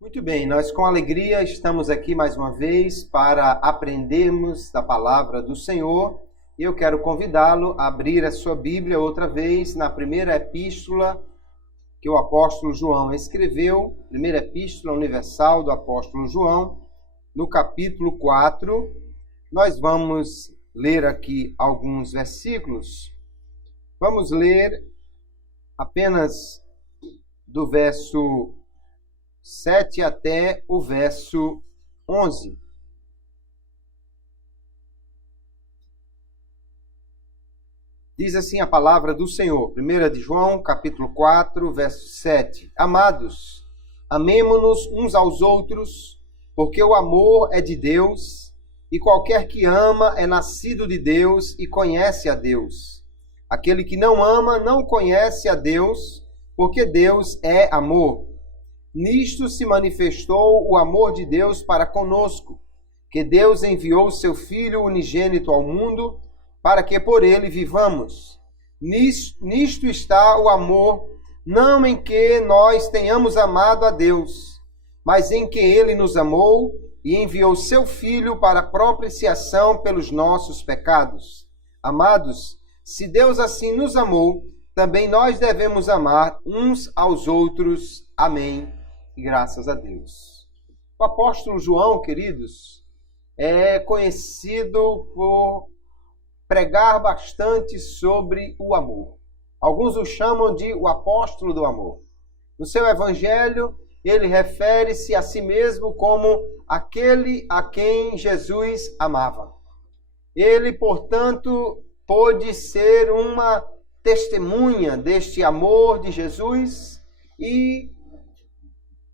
Muito bem, nós com alegria estamos aqui mais uma vez para aprendermos da palavra do Senhor. Eu quero convidá-lo a abrir a sua Bíblia outra vez na primeira epístola que o apóstolo João escreveu, primeira epístola universal do apóstolo João, no capítulo 4. Nós vamos ler aqui alguns versículos. Vamos ler apenas do verso 7 até o verso 11. Diz assim a palavra do Senhor, 1 de João, capítulo 4, verso 7. Amados, amemo-nos uns aos outros, porque o amor é de Deus, e qualquer que ama é nascido de Deus e conhece a Deus. Aquele que não ama não conhece a Deus, porque Deus é amor. Nisto se manifestou o amor de Deus para conosco, que Deus enviou seu Filho unigênito ao mundo, para que por ele vivamos. Nisto está o amor, não em que nós tenhamos amado a Deus, mas em que ele nos amou e enviou seu Filho para propiciação pelos nossos pecados. Amados, se Deus assim nos amou, também nós devemos amar uns aos outros. Amém. E graças a Deus. O apóstolo João, queridos, é conhecido por pregar bastante sobre o amor. Alguns o chamam de o apóstolo do amor. No seu evangelho, ele refere-se a si mesmo como aquele a quem Jesus amava. Ele, portanto, pôde ser uma testemunha deste amor de Jesus e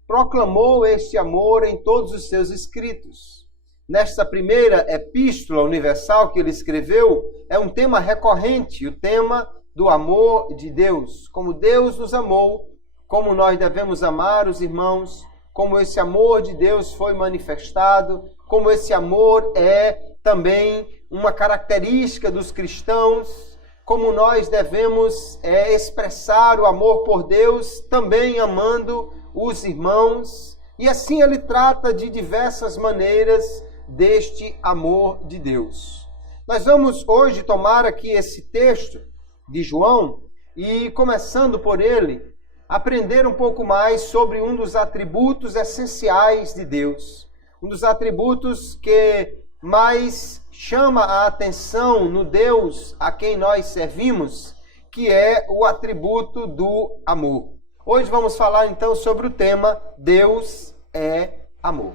proclamou este amor em todos os seus escritos. Nesta primeira epístola universal que ele escreveu, é um tema recorrente, o tema do amor de Deus. Como Deus nos amou, como nós devemos amar os irmãos, como esse amor de Deus foi manifestado, como esse amor é também uma característica dos cristãos, como nós devemos expressar o amor por Deus, também amando os irmãos. E assim ele trata de diversas maneiras deste amor de Deus. Nós vamos hoje tomar aqui esse texto de João e, começando por ele, aprender um pouco mais sobre um dos atributos essenciais de Deus. Um dos atributos que mais chama a atenção no Deus a quem nós servimos, que é o atributo do amor. Hoje vamos falar então sobre o tema Deus é amor.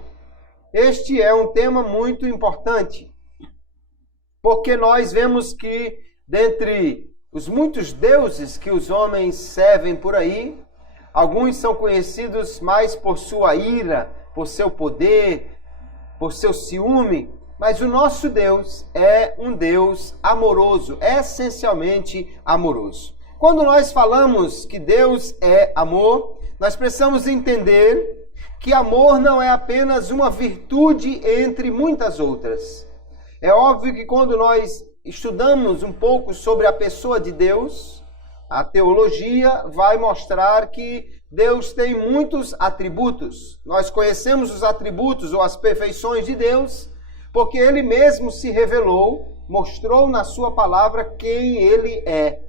Este é um tema muito importante, porque nós vemos que dentre os muitos deuses que os homens servem por aí, alguns são conhecidos mais por sua ira, por seu poder, por seu ciúme, mas o nosso Deus é um Deus amoroso, essencialmente amoroso. Quando nós falamos que Deus é amor, nós precisamos entender que amor não é apenas uma virtude entre muitas outras. É óbvio que quando nós estudamos um pouco sobre a pessoa de Deus, a teologia vai mostrar que Deus tem muitos atributos. Nós conhecemos os atributos ou as perfeições de Deus, porque Ele mesmo se revelou, mostrou na sua palavra quem Ele é.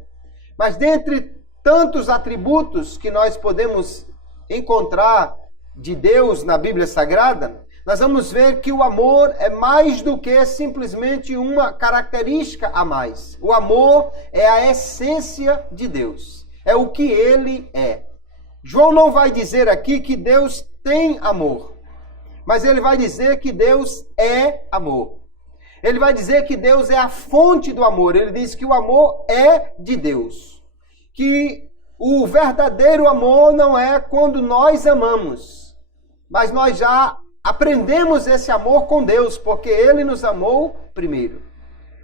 Mas dentre tantos atributos que nós podemos encontrar de Deus na Bíblia Sagrada, nós vamos ver que o amor é mais do que simplesmente uma característica a mais. O amor é a essência de Deus, é o que Ele é. João não vai dizer aqui que Deus tem amor, mas ele vai dizer que Deus é amor. Ele vai dizer que Deus é a fonte do amor. Ele diz que o amor é de Deus. Que o verdadeiro amor não é quando nós amamos, mas nós já aprendemos esse amor com Deus, porque Ele nos amou primeiro.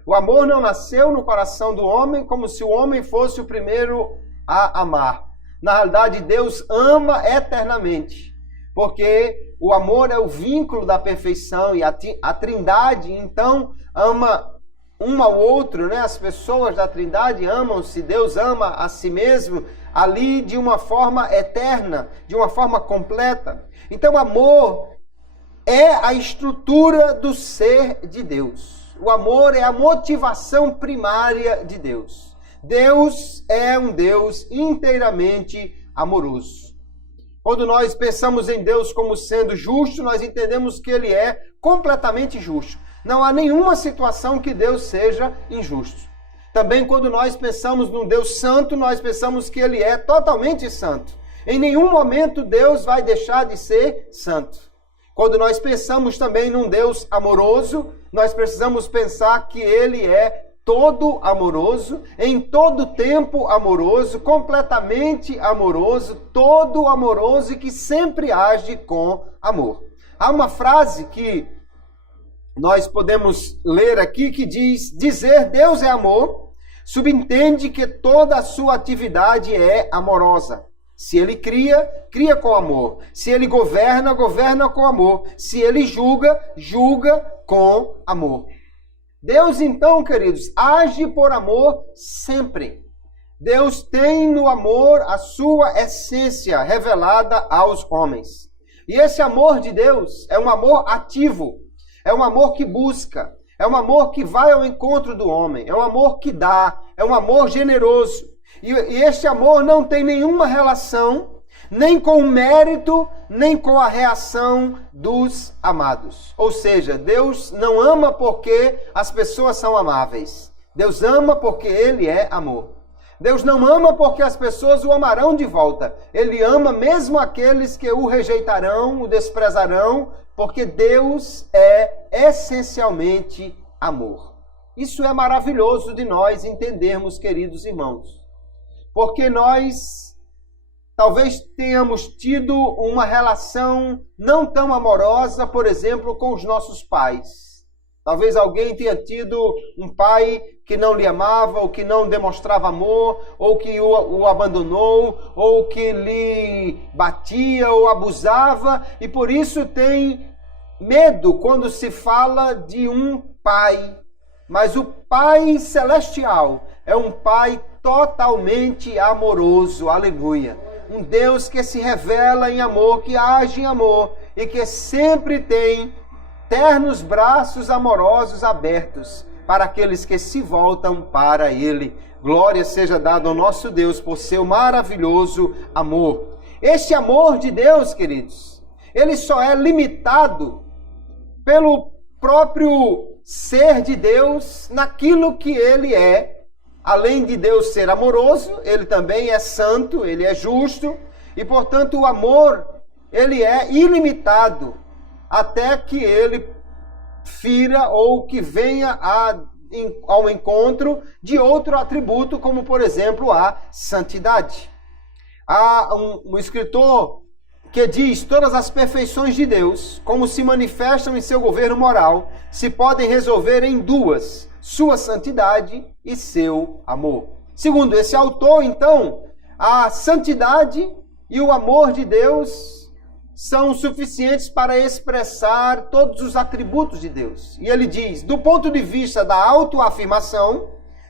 O amor não nasceu no coração do homem como se o homem fosse o primeiro a amar. Na realidade, Deus ama eternamente. porque o amor é o vínculo da perfeição e a Trindade, então, ama um ao outro, né? As pessoas da Trindade amam-se, Deus ama a si mesmo, ali de uma forma eterna, de uma forma completa. Então, amor é a estrutura do ser de Deus. O amor é a motivação primária de Deus. Deus é um Deus inteiramente amoroso. Quando nós pensamos em Deus como sendo justo, nós entendemos que Ele é completamente justo. Não há nenhuma situação que Deus seja injusto. Também quando nós pensamos num Deus santo, nós pensamos que Ele é totalmente santo. Em nenhum momento Deus vai deixar de ser santo. Quando nós pensamos também num Deus amoroso, nós precisamos pensar que Ele é todo amoroso, em todo tempo amoroso, completamente amoroso, todo amoroso e que sempre age com amor. Há uma frase que nós podemos ler aqui que diz: dizer Deus é amor, subentende que toda a sua atividade é amorosa. Se Ele cria, cria com amor. Se Ele governa, governa com amor. Se Ele julga, julga com amor. Deus, então, queridos, age por amor sempre. Deus tem no amor a sua essência revelada aos homens. E esse amor de Deus é um amor ativo, é um amor que busca, é um amor que vai ao encontro do homem, é um amor que dá, é um amor generoso. E este amor não tem nenhuma relação nem com o mérito, nem com a reação dos amados. Ou seja, Deus não ama porque as pessoas são amáveis. Deus ama porque Ele é amor. Deus não ama porque as pessoas o amarão de volta. Ele ama mesmo aqueles que o rejeitarão, o desprezarão, porque Deus é essencialmente amor. Isso é maravilhoso de nós entendermos, queridos irmãos. Porque nós talvez tenhamos tido uma relação não tão amorosa, por exemplo, com os nossos pais. Talvez alguém tenha tido um pai que não lhe amava, ou que não demonstrava amor, ou que o abandonou, ou que lhe batia ou abusava, e por isso tem medo quando se fala de um pai. Mas o Pai Celestial é um Pai totalmente amoroso, aleluia. Um Deus que se revela em amor, que age em amor e que sempre tem ternos braços amorosos abertos para aqueles que se voltam para Ele. Glória seja dada ao nosso Deus por seu maravilhoso amor. Este amor de Deus, queridos, ele só é limitado pelo próprio ser de Deus naquilo que Ele é. Além de Deus ser amoroso, Ele também é santo, Ele é justo, e portanto o amor, ele é ilimitado, até que Ele fira ou que venha ao encontro de outro atributo, como por exemplo a santidade. Há um escritor que diz: todas as perfeições de Deus, como se manifestam em seu governo moral, se podem resolver em duas: sua santidade e seu amor. Segundo esse autor, então, a santidade e o amor de Deus são suficientes para expressar todos os atributos de Deus. E ele diz: do ponto de vista da autoafirmação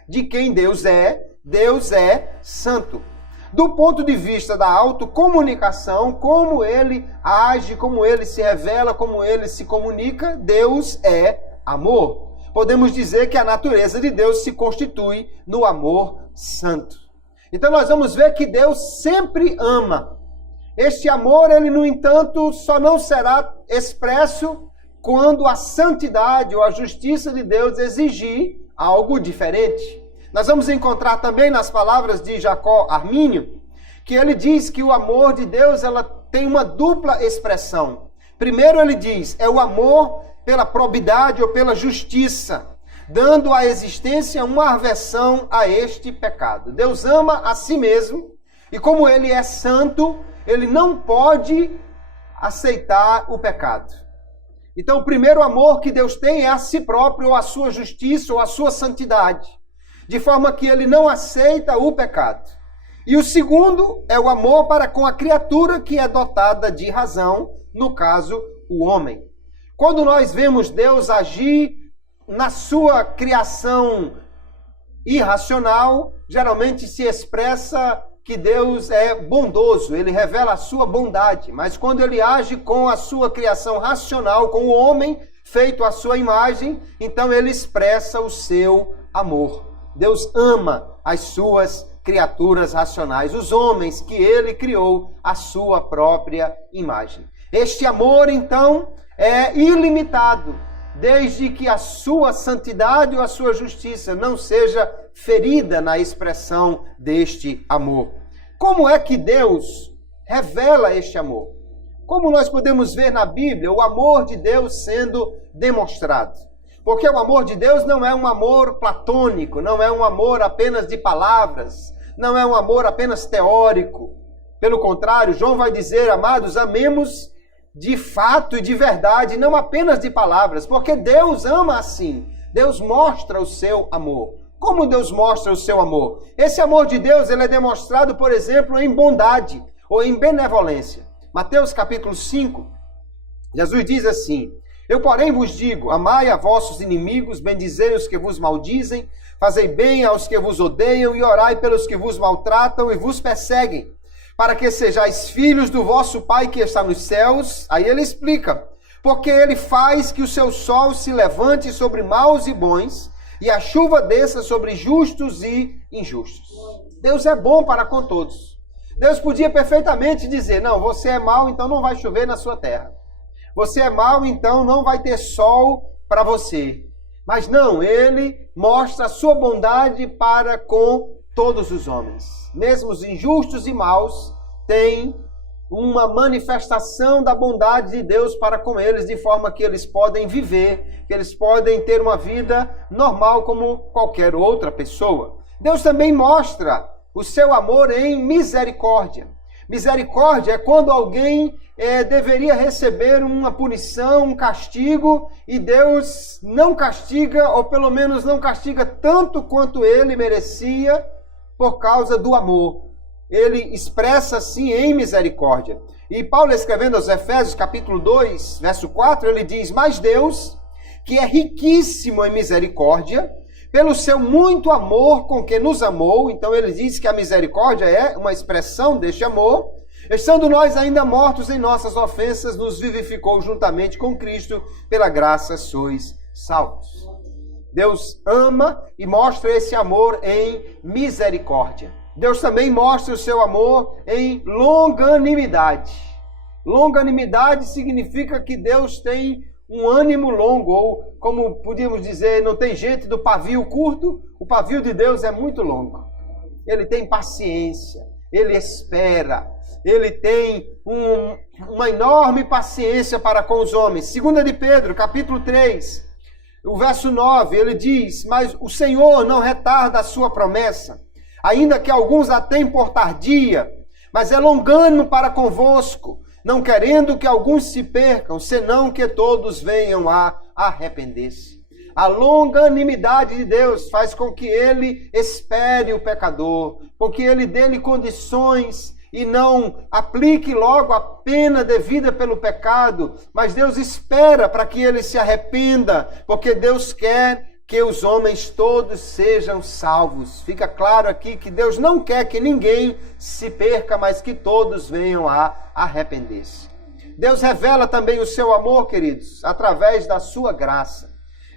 de quem Deus é santo. Do ponto de vista da autocomunicação, como Ele age, como Ele se revela, como Ele se comunica, Deus é amor. Podemos dizer que a natureza de Deus se constitui no amor santo. Então nós vamos ver que Deus sempre ama. Este amor, ele, no entanto, só não será expresso quando a santidade ou a justiça de Deus exigir algo diferente. Nós vamos encontrar também nas palavras de Jacó Armínio, que ele diz que o amor de Deus, ela tem uma dupla expressão. Primeiro ele diz, é o amor pela probidade ou pela justiça, dando à existência uma aversão a este pecado. Deus ama a si mesmo, e como Ele é santo, Ele não pode aceitar o pecado. Então o primeiro amor que Deus tem é a si próprio, ou a sua justiça, ou a sua santidade, de forma que Ele não aceita o pecado. E o segundo é o amor para com a criatura que é dotada de razão, no caso, o homem. Quando nós vemos Deus agir na sua criação irracional, geralmente se expressa que Deus é bondoso, ele revela a sua bondade. Mas quando ele age com a sua criação racional, com o homem feito à sua imagem, então ele expressa o seu amor. Deus ama as suas criaturas racionais, os homens que ele criou à sua própria imagem. Este amor, então, é ilimitado, desde que a sua santidade ou a sua justiça não seja ferida na expressão deste amor. Como é que Deus revela este amor? Como nós podemos ver na Bíblia o amor de Deus sendo demonstrado? Porque o amor de Deus não é um amor platônico, não é um amor apenas de palavras, não é um amor apenas teórico. Pelo contrário, João vai dizer, amados, amemos de fato e de verdade, não apenas de palavras, porque Deus ama assim. Deus mostra o seu amor. Como Deus mostra o seu amor? Esse amor de Deus ele é demonstrado, por exemplo, em bondade ou em benevolência. Mateus capítulo 5, Jesus diz assim: eu, porém, vos digo, amai a vossos inimigos, bendizei os que vos maldizem, fazei bem aos que vos odeiam e orai pelos que vos maltratam e vos perseguem, para que sejais filhos do vosso Pai que está nos céus. Aí ele explica, porque ele faz que o seu sol se levante sobre maus e bons, e a chuva desça sobre justos e injustos. Deus é bom para com todos. Deus podia perfeitamente dizer, não, você é mau, então não vai chover na sua terra. Você é mau, então não vai ter sol para você. Mas não, ele mostra a sua bondade para com todos os homens. Mesmo os injustos e maus têm uma manifestação da bondade de Deus para com eles, de forma que eles podem viver, que eles podem ter uma vida normal como qualquer outra pessoa. Deus também mostra o seu amor em misericórdia. Misericórdia é quando alguém deveria receber uma punição, um castigo, e Deus não castiga, ou pelo menos não castiga tanto quanto ele merecia, por causa do amor. Ele expressa assim em misericórdia. E Paulo, escrevendo aos Efésios, capítulo 2, verso 4, ele diz, mas Deus, que é riquíssimo em misericórdia, pelo seu muito amor com que nos amou, então ele diz que a misericórdia é uma expressão deste amor, estando nós ainda mortos em nossas ofensas, nos vivificou juntamente com Cristo, pela graça sois salvos. Deus ama e mostra esse amor em misericórdia. Deus também mostra o seu amor em longanimidade. Longanimidade significa que Deus tem um ânimo longo, ou como podíamos dizer, não tem gente do pavio curto, o pavio de Deus é muito longo. Ele tem paciência, ele espera, ele tem uma enorme paciência para com os homens. 2 de Pedro, capítulo 3, o verso 9, ele diz, mas o Senhor não retarda a sua promessa, ainda que alguns a tenham por tardia, mas é longânimo para convosco, não querendo que alguns se percam, senão que todos venham a arrepender-se. A longanimidade de Deus faz com que ele espere o pecador, com que ele dê-lhe condições e não aplique logo a pena devida pelo pecado, mas Deus espera para que ele se arrependa, porque Deus quer que os homens todos sejam salvos. Fica claro aqui que Deus não quer que ninguém se perca, mas que todos venham a arrepender-se. Deus revela também o seu amor, queridos, através da sua graça.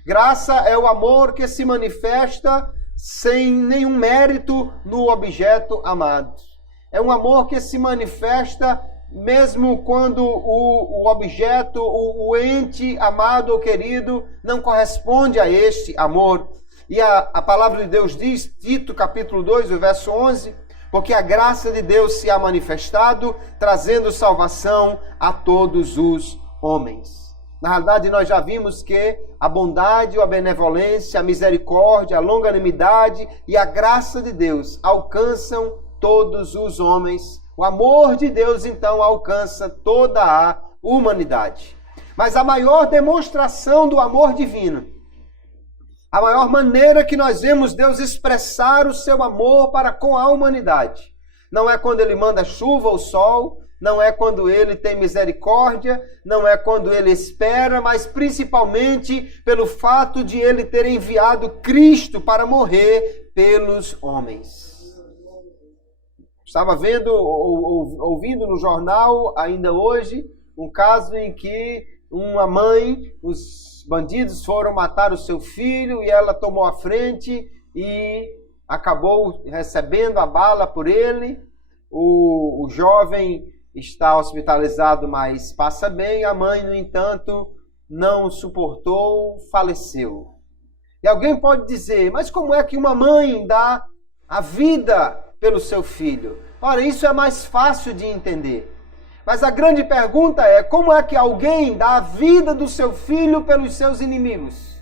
Graça é o amor que se manifesta sem nenhum mérito no objeto amado. É um amor que se manifesta mesmo quando o objeto, o ente amado ou querido não corresponde a este amor. E a palavra de Deus diz, Tito capítulo 2, o verso 11, porque a graça de Deus se ha manifestado, trazendo salvação a todos os homens. Na realidade, nós já vimos que a bondade, a benevolência, a misericórdia, a longanimidade e a graça de Deus alcançam todos os homens. O amor de Deus, então, alcança toda a humanidade. Mas a maior demonstração do amor divino, a maior maneira que nós vemos Deus expressar o seu amor para com a humanidade, Não é quando ele manda chuva ou sol, não é quando ele tem misericórdia, não é quando ele espera, mas principalmente pelo fato de ele ter enviado Cristo para morrer pelos homens. Estava vendo, ouvindo no jornal, ainda hoje, um caso em que uma mãe, os bandidos foram matar o seu filho e ela tomou a frente e acabou recebendo a bala por ele. O jovem está hospitalizado, mas passa bem. A mãe, no entanto, não suportou, faleceu. E alguém pode dizer, mas como é que uma mãe dá a vida pelo seu filho? Ora, isso é mais fácil de entender. Mas a grande pergunta é, como é que alguém dá a vida do seu filho pelos seus inimigos?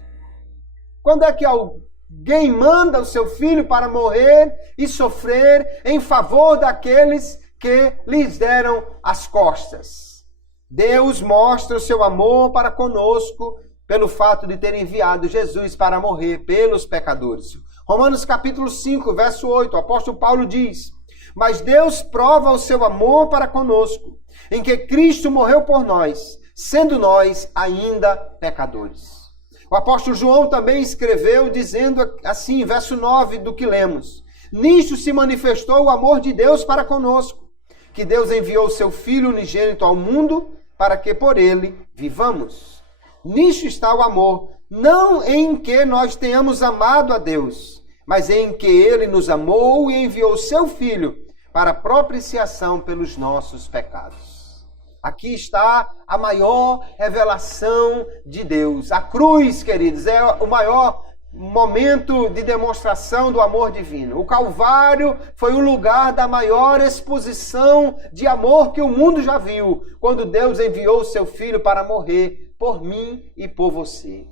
Quando é que alguém manda o seu filho para morrer e sofrer em favor daqueles que lhes deram as costas? Deus mostra o seu amor para conosco pelo fato de ter enviado Jesus para morrer pelos pecadores. Romanos capítulo 5, verso 8, o apóstolo Paulo diz: mas Deus prova o seu amor para conosco, em que Cristo morreu por nós, sendo nós ainda pecadores. O apóstolo João também escreveu dizendo assim, verso 9 do que lemos: nisto se manifestou o amor de Deus para conosco, que Deus enviou o seu Filho unigênito ao mundo para que por ele vivamos. Nisto está o amor, não em que nós tenhamos amado a Deus, mas em que ele nos amou e enviou o seu Filho para propiciação pelos nossos pecados. Aqui está a maior revelação de Deus. A cruz, queridos, é o maior momento de demonstração do amor divino. O Calvário foi o lugar da maior exposição de amor que o mundo já viu, quando Deus enviou o seu Filho para morrer por mim e por você.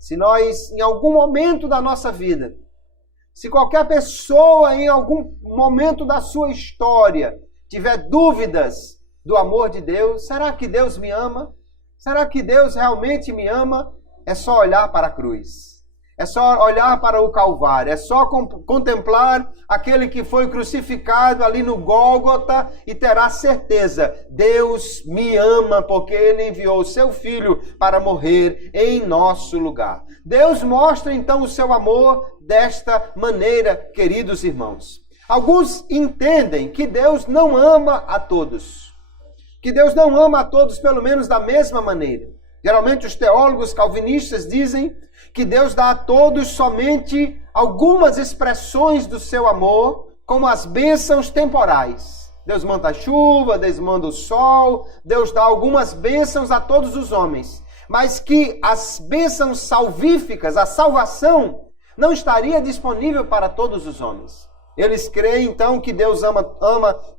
Se nós, em algum momento da nossa vida, se qualquer pessoa, em algum momento da sua história, tiver dúvidas do amor de Deus, será que Deus me ama? Será que Deus realmente me ama? É só olhar para a cruz. É só olhar para o Calvário. É só contemplar aquele que foi crucificado ali no Gólgota e terá certeza. Deus me ama porque ele enviou o seu Filho para morrer em nosso lugar. Deus mostra então o seu amor desta maneira, queridos irmãos. Alguns entendem que Deus não ama a todos. Que Deus não ama a todos pelo menos da mesma maneira. Geralmente os teólogos calvinistas dizem que Deus dá a todos somente algumas expressões do seu amor, como as bênçãos temporais. Deus manda a chuva, Deus manda o sol, Deus dá algumas bênçãos a todos os homens. Mas que as bênçãos salvíficas, a salvação, não estaria disponível para todos os homens. Eles creem então que Deus ama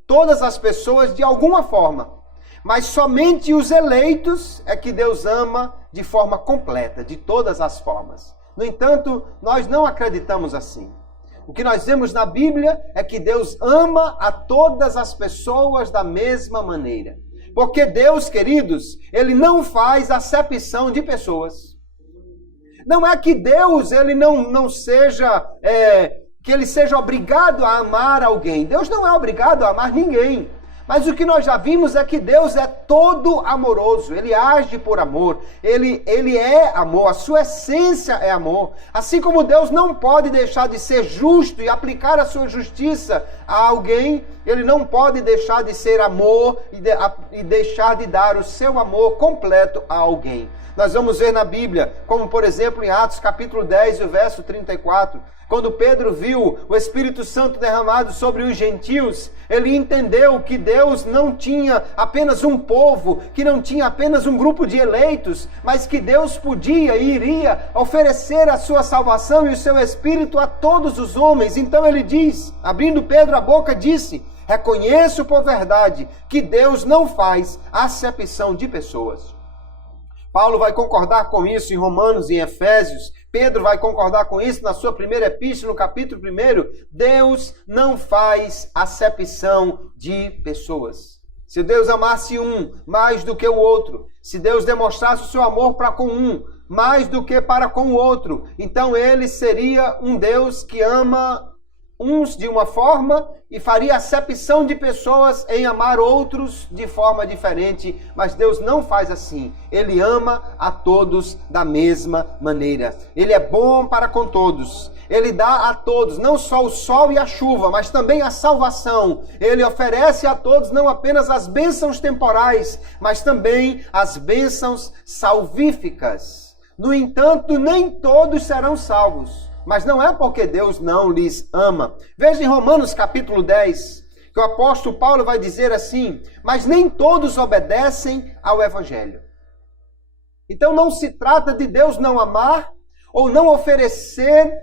todas as pessoas de alguma forma. Mas somente os eleitos é que Deus ama de forma completa, de todas as formas. No entanto, nós não acreditamos assim. O que nós vemos na Bíblia é que Deus ama a todas as pessoas da mesma maneira. Porque Deus, queridos, ele não faz acepção de pessoas. Não é que Deus ele não seja, que ele seja obrigado a amar alguém. Deus não é obrigado a amar ninguém. Mas o que nós já vimos é que Deus é todo amoroso, ele age por amor, ele é amor, a sua essência é amor. Assim como Deus não pode deixar de ser justo e aplicar a sua justiça a alguém, ele não pode deixar de ser amor e deixar de dar o seu amor completo a alguém. Nós vamos ver na Bíblia, como por exemplo em Atos capítulo 10, o verso 34, quando Pedro viu o Espírito Santo derramado sobre os gentios, ele entendeu que Deus não tinha apenas um povo, que não tinha apenas um grupo de eleitos, mas que Deus podia e iria oferecer a sua salvação e o seu Espírito a todos os homens. Então ele diz, abrindo Pedro a boca, disse: reconheço por verdade que Deus não faz acepção de pessoas. Paulo vai concordar com isso em Romanos e em Efésios. Pedro vai concordar com isso na sua primeira epístola, no capítulo 1. Deus não faz acepção de pessoas. Se Deus amasse um mais do que o outro, se Deus demonstrasse o seu amor para com um mais do que para com o outro, então ele seria um Deus que ama uns de uma forma e faria acepção de pessoas em amar outros de forma diferente, mas Deus não faz assim. Ele ama a todos da mesma maneira. Ele é bom para com todos. Ele dá a todos, não só o sol e a chuva, mas também a salvação. Ele oferece a todos não apenas as bênçãos temporais, mas também as bênçãos salvíficas. No entanto, nem todos serão salvos. Mas não é porque Deus não lhes ama. Veja em Romanos capítulo 10, que o apóstolo Paulo vai dizer assim: mas nem todos obedecem ao Evangelho. Então não se trata de Deus não amar ou não oferecer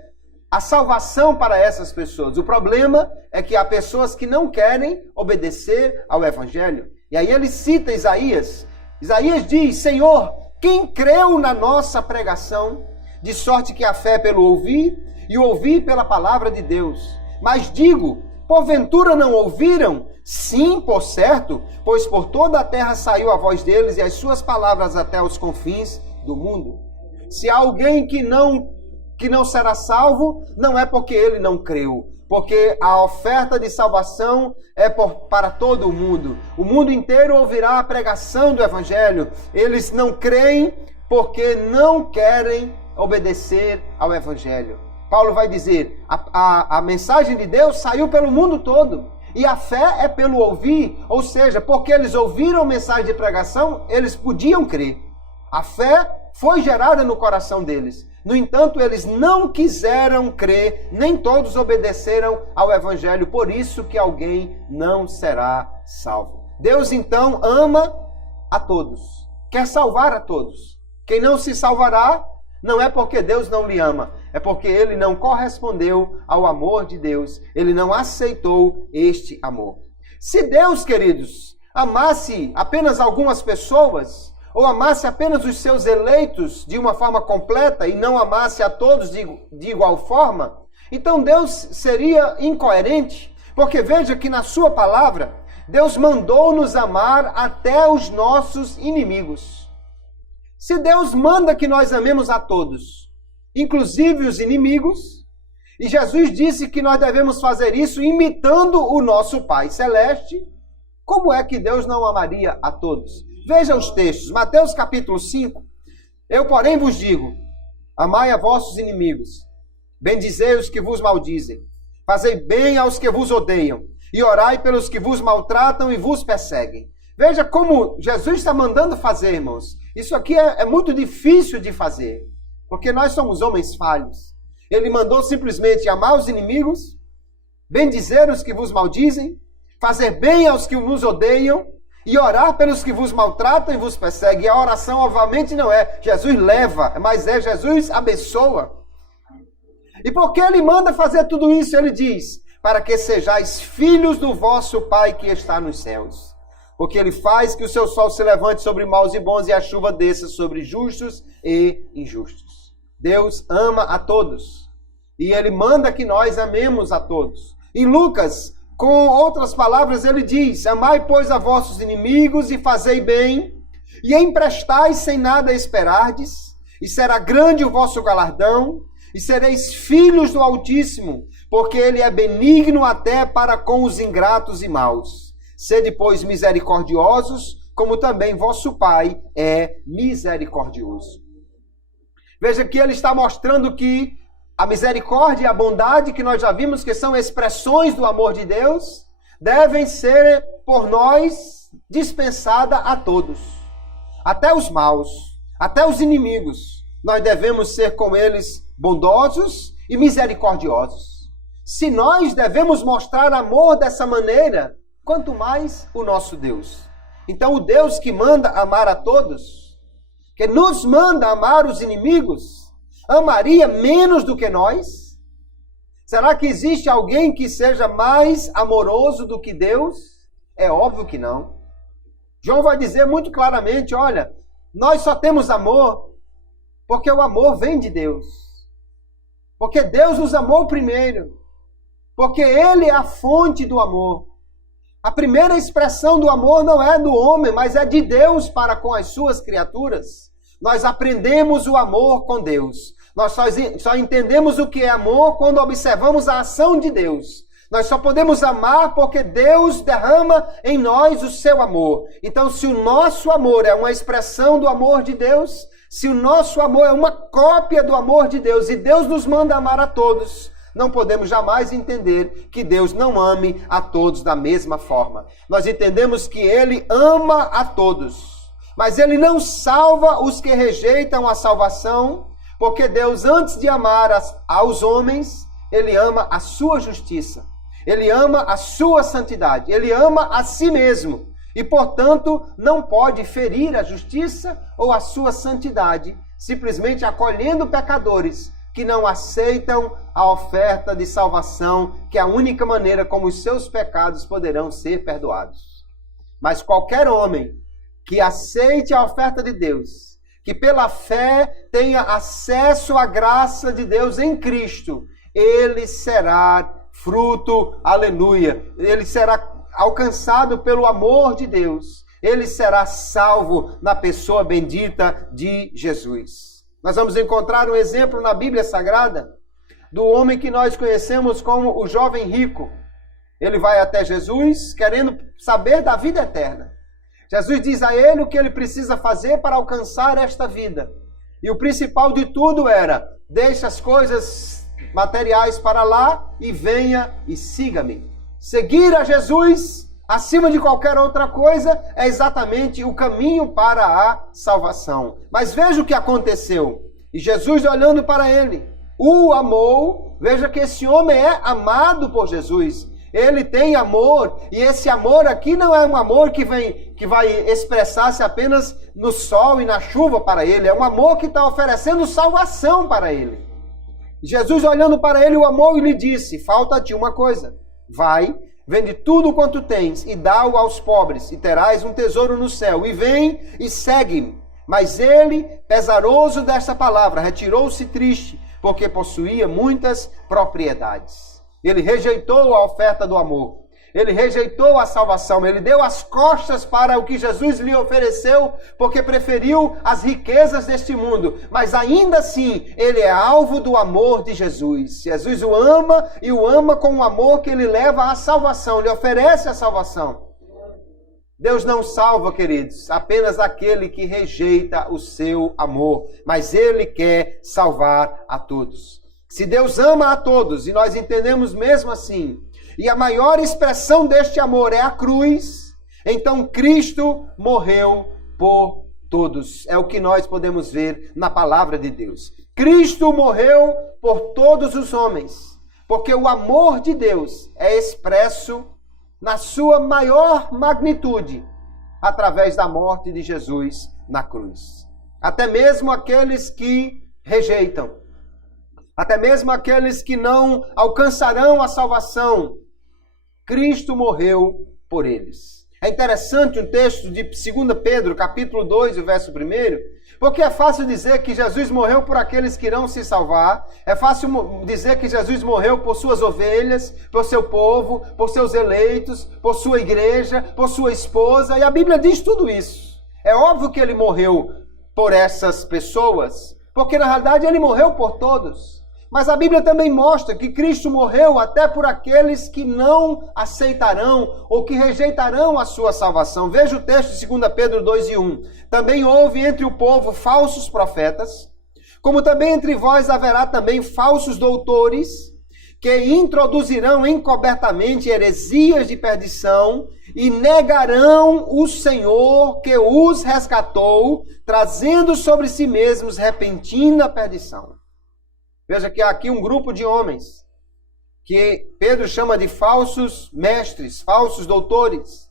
a salvação para essas pessoas. O problema é que há pessoas que não querem obedecer ao Evangelho. E aí ele cita Isaías. Isaías diz: Senhor, quem creu na nossa pregação? De sorte que a fé é pelo ouvir, e o ouvir pela palavra de Deus. Mas digo, porventura não ouviram? Sim, por certo, pois por toda a terra saiu a voz deles, e as suas palavras até os confins do mundo. Se há alguém que não será salvo, não é porque ele não creu, porque a oferta de salvação é para todo o mundo. O mundo inteiro ouvirá a pregação do Evangelho. Eles não creem porque não querem obedecer ao Evangelho. Paulo vai dizer, a mensagem de Deus saiu pelo mundo todo, e a fé é pelo ouvir, ou seja, porque eles ouviram a mensagem de pregação, eles podiam crer. A fé foi gerada no coração deles. No entanto, eles não quiseram crer, nem todos obedeceram ao Evangelho, por isso que alguém não será salvo. Deus então ama a todos, quer salvar a todos. Quem não se salvará não é porque Deus não lhe ama, é porque ele não correspondeu ao amor de Deus, ele não aceitou este amor. Se Deus, queridos, amasse apenas algumas pessoas, ou amasse apenas os seus eleitos de uma forma completa e não amasse a todos de igual forma, então Deus seria incoerente, porque veja que na sua palavra, Deus mandou-nos amar até os nossos inimigos. Se Deus manda que nós amemos a todos, inclusive os inimigos, e Jesus disse que nós devemos fazer isso imitando o nosso Pai Celeste, como é que Deus não amaria a todos? Veja os textos. Mateus capítulo 5. Eu, porém, vos digo, amai a vossos inimigos, bendizei os que vos maldizem, fazei bem aos que vos odeiam, e orai pelos que vos maltratam e vos perseguem. Veja como Jesus está mandando fazer, irmãos. Isso aqui é muito difícil de fazer, porque nós somos homens falhos. Ele mandou simplesmente amar os inimigos, bendizer os que vos maldizem, fazer bem aos que vos odeiam e orar pelos que vos maltratam e vos perseguem. E a oração, obviamente, não é Jesus leva, mas é Jesus abençoa. E por que ele manda fazer tudo isso? Ele diz, para que sejais filhos do vosso Pai que está nos céus. Porque ele faz que o seu sol se levante sobre maus e bons e a chuva desça sobre justos e injustos. Deus ama a todos. E ele manda que nós amemos a todos. Em Lucas, com outras palavras, ele diz, amai, pois, a vossos inimigos e fazei bem, e emprestai sem nada esperardes, e será grande o vosso galardão, e sereis filhos do Altíssimo, porque ele é benigno até para com os ingratos e maus. Sede, pois, misericordiosos, como também vosso Pai é misericordioso. Veja que ele está mostrando que a misericórdia e a bondade, que nós já vimos que são expressões do amor de Deus, devem ser por nós dispensada a todos. Até os maus, até os inimigos. Nós devemos ser com eles bondosos e misericordiosos. Se nós devemos mostrar amor dessa maneira, quanto mais o nosso Deus. Então o Deus que manda amar a todos, que nos manda amar os inimigos, amaria menos do que nós? Será que existe alguém que seja mais amoroso do que Deus? É óbvio que não. João vai dizer muito claramente, olha, nós só temos amor porque o amor vem de Deus. Porque Deus nos amou primeiro. Porque Ele é a fonte do amor. A primeira expressão do amor não é do homem, mas é de Deus para com as suas criaturas. Nós aprendemos o amor com Deus. Nós só entendemos o que é amor quando observamos a ação de Deus. Nós só podemos amar porque Deus derrama em nós o seu amor. Então, se o nosso amor é uma expressão do amor de Deus, se o nosso amor é uma cópia do amor de Deus e Deus nos manda amar a todos, não podemos jamais entender que Deus não ame a todos da mesma forma. Nós entendemos que Ele ama a todos, mas Ele não salva os que rejeitam a salvação, porque Deus, antes de amar aos homens, Ele ama a sua justiça, Ele ama a sua santidade, Ele ama a si mesmo e, portanto, não pode ferir a justiça ou a sua santidade, simplesmente acolhendo pecadores que não aceitam a oferta de salvação, que é a única maneira como os seus pecados poderão ser perdoados. Mas qualquer homem que aceite a oferta de Deus, que pela fé tenha acesso à graça de Deus em Cristo, ele será fruto, aleluia, ele será alcançado pelo amor de Deus, ele será salvo na pessoa bendita de Jesus. Nós vamos encontrar um exemplo na Bíblia Sagrada do homem que nós conhecemos como o jovem rico. Ele vai até Jesus querendo saber da vida eterna. Jesus diz a ele o que ele precisa fazer para alcançar esta vida. E o principal de tudo era: deixe as coisas materiais para lá e venha e siga-me. Seguir a Jesus, acima de qualquer outra coisa, é exatamente o caminho para a salvação. Mas veja o que aconteceu. E Jesus, olhando para ele, o amou. Veja que esse homem é amado por Jesus. Ele tem amor, e esse amor aqui não é um amor que vai expressar-se apenas no sol e na chuva para ele. É um amor que está oferecendo salvação para ele. Jesus, olhando para ele, o amou e lhe disse: falta-te uma coisa. Vai, vende tudo quanto tens e dá-o aos pobres, e terás um tesouro no céu. E vem e segue-me. Mas ele, pesaroso desta palavra, retirou-se triste, porque possuía muitas propriedades. Ele rejeitou a oferta do amor. Ele rejeitou a salvação. Ele deu as costas para o que Jesus lhe ofereceu, porque preferiu as riquezas deste mundo. Mas ainda assim, ele é alvo do amor de Jesus. Jesus o ama, e o ama com um amor que ele leva à salvação. Ele oferece a salvação. Deus não salva, queridos, apenas aquele que rejeita o seu amor. Mas ele quer salvar a todos. Se Deus ama a todos, e nós entendemos mesmo assim, e a maior expressão deste amor é a cruz, então Cristo morreu por todos. É o que nós podemos ver na palavra de Deus. Cristo morreu por todos os homens, porque o amor de Deus é expresso na sua maior magnitude através da morte de Jesus na cruz. Até mesmo aqueles que rejeitam, até mesmo aqueles que não alcançarão a salvação, Cristo morreu por eles. É interessante um texto de 2 Pedro, capítulo 2, o verso 1, porque é fácil dizer que Jesus morreu por aqueles que irão se salvar, é fácil dizer que Jesus morreu por suas ovelhas, por seu povo, por seus eleitos, por sua igreja, por sua esposa, e a Bíblia diz tudo isso. É óbvio que ele morreu por essas pessoas, porque na realidade ele morreu por todos. Mas a Bíblia também mostra que Cristo morreu até por aqueles que não aceitarão ou que rejeitarão a sua salvação. Veja o texto de 2 Pedro 2:1. Também houve entre o povo falsos profetas, como também entre vós haverá também falsos doutores, que introduzirão encobertamente heresias de perdição e negarão o Senhor que os resgatou, trazendo sobre si mesmos repentina perdição. Veja que há aqui um grupo de homens que Pedro chama de falsos mestres, falsos doutores,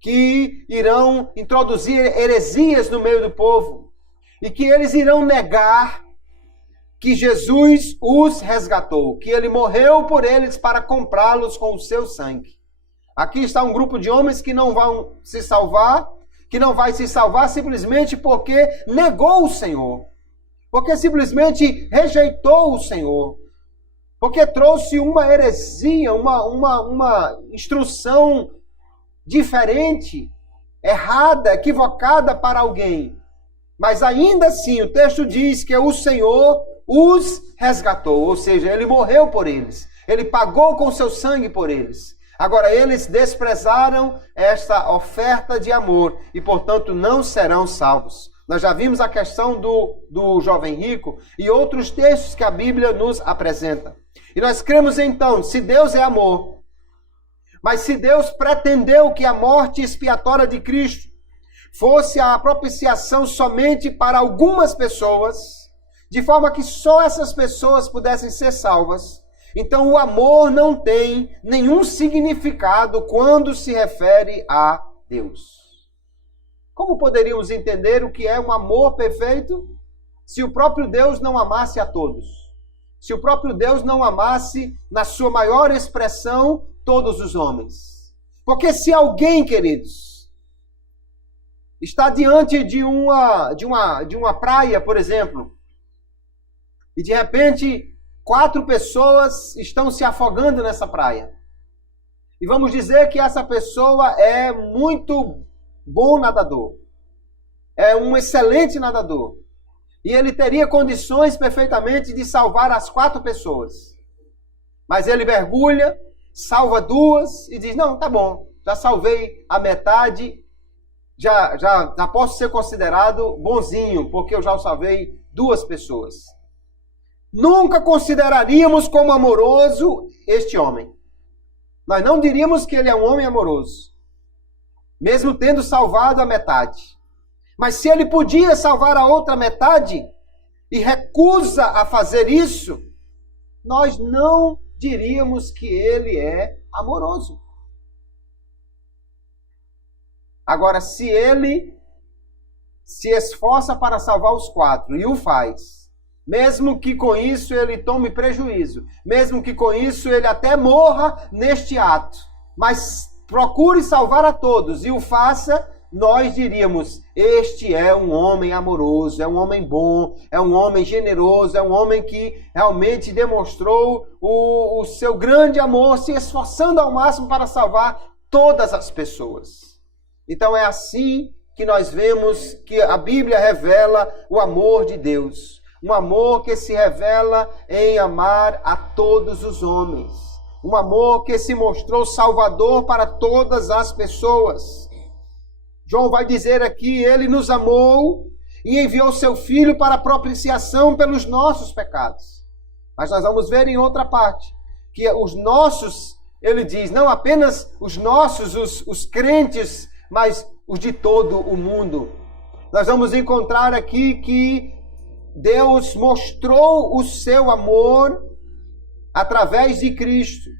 que irão introduzir heresias no meio do povo e que eles irão negar que Jesus os resgatou, que ele morreu por eles para comprá-los com o seu sangue. Aqui está um grupo de homens que não vão se salvar, que não vai se salvar simplesmente porque negou o Senhor. Porque simplesmente rejeitou o Senhor, porque trouxe uma heresia, uma instrução diferente, errada, equivocada para alguém. Mas ainda assim o texto diz que o Senhor os resgatou, ou seja, ele morreu por eles. Ele pagou com seu sangue por eles. Agora, eles desprezaram esta oferta de amor e, portanto, não serão salvos. Nós já vimos a questão do jovem rico e outros textos que a Bíblia nos apresenta. E nós cremos, então, se Deus é amor, mas se Deus pretendeu que a morte expiatória de Cristo fosse a propiciação somente para algumas pessoas, de forma que só essas pessoas pudessem ser salvas, então o amor não tem nenhum significado quando se refere a Deus. Como poderíamos entender o que é um amor perfeito se o próprio Deus não amasse a todos? Se o próprio Deus não amasse, na sua maior expressão, todos os homens? Porque se alguém, queridos, está diante de uma praia, por exemplo, e de repente 4 pessoas estão se afogando nessa praia. E vamos dizer que essa pessoa é muito bom nadador. É um excelente nadador. E ele teria condições perfeitamente de salvar as 4 pessoas. Mas ele mergulha, salva 2 e diz, não, tá bom, já salvei a metade, já posso ser considerado bonzinho, porque eu já salvei 2 pessoas. Nunca consideraríamos como amoroso este homem. Nós não diríamos que ele é um homem amoroso, mesmo tendo salvado a metade. Mas se ele podia salvar a outra metade e recusa a fazer isso, nós não diríamos que ele é amoroso. Agora, se ele se esforça para salvar os 4 e o faz, mesmo que com isso ele tome prejuízo, mesmo que com isso ele até morra neste ato, mas procure salvar a todos e o faça, nós diríamos, este é um homem amoroso, é um homem bom, é um homem generoso, é um homem que realmente demonstrou o seu grande amor, se esforçando ao máximo para salvar todas as pessoas. Então é assim que nós vemos que a Bíblia revela o amor de Deus. Um amor que se revela em amar a todos os homens. Um amor que se mostrou salvador para todas as pessoas. João vai dizer aqui, ele nos amou e enviou seu Filho para a propiciação pelos nossos pecados. Mas nós vamos ver em outra parte, que os nossos, ele diz, não apenas os nossos, os crentes, mas os de todo o mundo. Nós vamos encontrar aqui que Deus mostrou o seu amor através de Cristo.